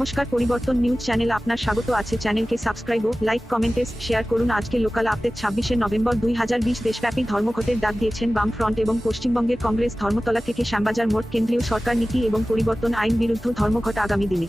নমস্কার পরিবর্তন news channel আপনার স্বাগত আছে চ্যানেলকে সাবস্ক্রাইব ও লাইক, কমেন্টে শেয়ার করুন। আজকে লোকাল আপডেট, ছাব্বিশে নভেম্বর দুই হাজার বিশ দেশব্যাপী ধর্মঘটের ডাক দিয়েছেন বাম ফ্রন্ট এবং পশ্চিমবঙ্গের কংগ্রেস ধর্মতলা থেকে শ্যামবাজার মোট কেন্দ্রীয় সরকার নীতি এবং পরিবর্তন আইন বিরুদ্ধ ধর্মঘট আগামী দিনে।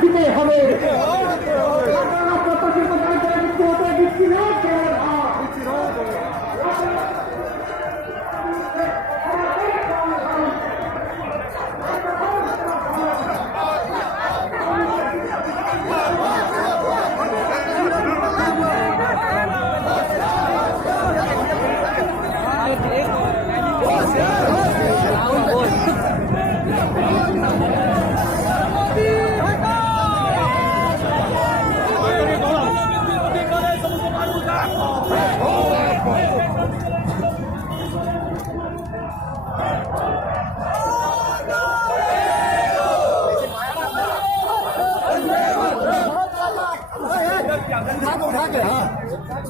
拼命喊着。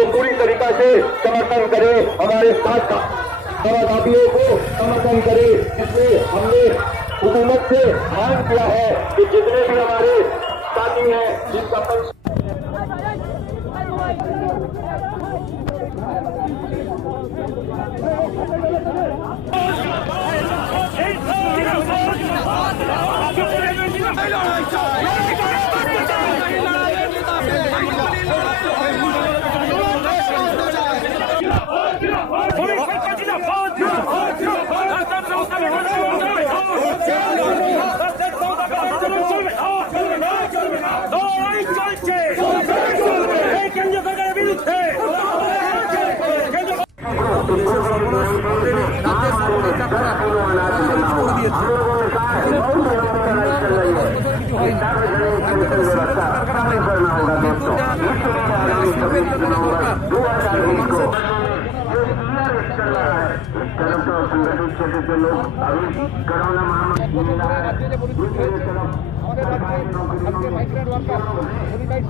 है उसको पूरी तरीका से समर्थन करे हमारे साथ का समाधापियों को समर्थन करे इसलिए हमने हुकूमत से मांग किया है कि जितने भी हमारे साथी हैं जिनका पंच আমাদের রাজ্যে আজকে মাইগ্রেন্ট ওয়ার্কার অধিকাংশ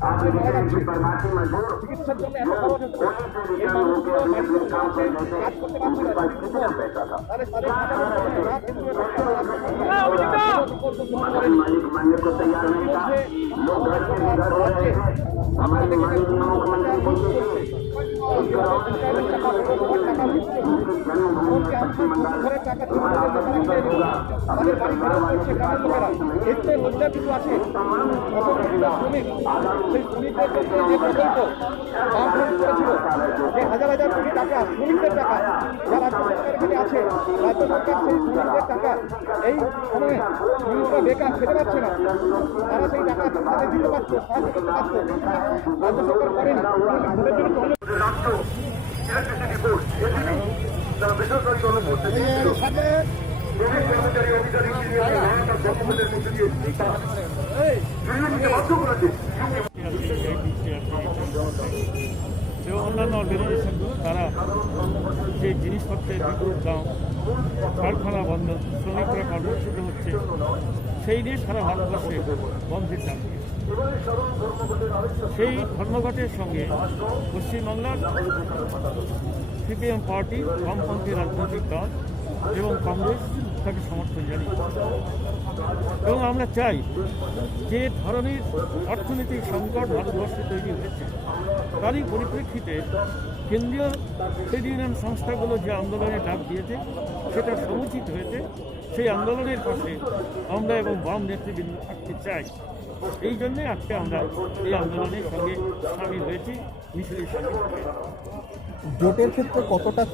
শ্রমিক যারা কাজ করে তারা পয়সা পায়নি সরকার মানুষের টাকা দেয়নি তারা কেন্দ্রীয় সরকার রাজ্য সরকার এত মানুষ এত পারছে লজ্জা কিছু আছে অসংখ্য শ্রমিক হাজার হাজার কোটি টাকা শ্রমিকদের টাকা আছে টাকা এই সময়ে বেকার খেতে পারছে না তারা সেই টাকা তাদের দিতে পারতো সাহায্য রাষ্ট্র বেসরকারি কর্মচারী ইঞ্জিনিয়ার ডকুমেন্টের মধ্যে দিয়ে বাধ্য করেছে। এবং অন্যান্য অর্গানাইজেশনগুলো তারা যে জিনিসপত্রের বিপুল দাম কারখানা বন্ধ শ্রমিকরা কর্মচ্যুত হচ্ছে সেই নিয়ে সারা ভারতবর্ষে বন্ধের দাবি সেই ধর্মঘটের সঙ্গে পশ্চিমবাংলার সিপিএম পার্টি, বামপন্থী রাজনৈতিক দল এবং কংগ্রেস তাকে সমর্থন জানিয়েছে। এবং আমরা চাই যে ধরনের অর্থনৈতিক সংকট ভারতবর্ষে তৈরি হয়েছে, তারই পরিপ্রেক্ষিতে কেন্দ্রীয় ট্রেড ইউনিয়ন সংস্থাগুলো যে আন্দোলনের ডাক দিয়েছে, সেটা সমুচিত হয়েছে। সেই আন্দোলনের পাশে আমরা এবং বাম নেতৃবৃন্দ থাকতে চাই। এই জন্যে আজকে আমরা এই আন্দোলনের সঙ্গে সামিল হয়েছি মিছিলের সঙ্গে জোটের ক্ষেত্রে কতটা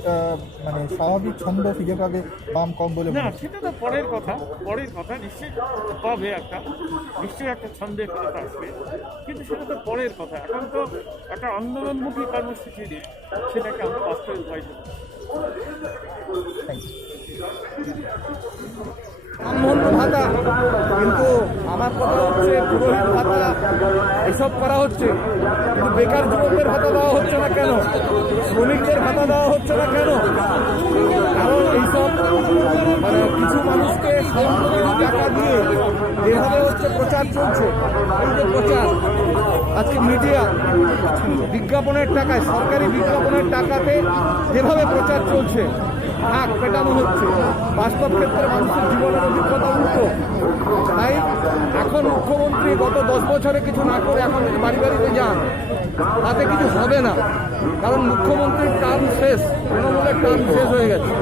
মানে স্বাভাবিক ছন্দ ফিরে পাবে বাম কম বলে না সেটা তো পরের কথা পরের কথা নিশ্চয়ই পাবে একটা নিশ্চয়ই একটা ছন্দের ফেরত আসবে কিন্তু সেটা তো পরের কথা। এখন তো একটা আন্দোলনমুখী কর্মসূচি দিয়ে সেটাকে আমরা বাস্তবে হয়তো ব্রাহ্মণ ভাতা কিন্তু আমার কথা পুরোহিত ভাতা এসব করা হচ্ছে। কিন্তু বেকার যুবকদের ভাতা দেওয়া হচ্ছে না কেন? শ্রমিকদের ভাতা দেওয়া হচ্ছে না কেন? কারণ এইসব মানে কিছু মানুষকে টাকা দিয়ে যেভাবে হচ্ছে প্রচার চলছে প্রচার, আজকে মিডিয়া বিজ্ঞাপনের টাকায়, সরকারি বিজ্ঞাপনের টাকাতে যেভাবে প্রচার চলছে হাঁক পেটানো হচ্ছে। বাস্তব ক্ষেত্রে মানুষের জীবনের অভিজ্ঞতা উল্টো। তাই এখন মুখ্যমন্ত্রী গত দশ বছরে কিছু না করে এখন বাড়ি বাড়িতে যান। তাতে কিছু হবে না। কারণ মুখ্যমন্ত্রীর টার্ম শেষ, তৃণমূলের টার্ম শেষ হয়ে গেছে।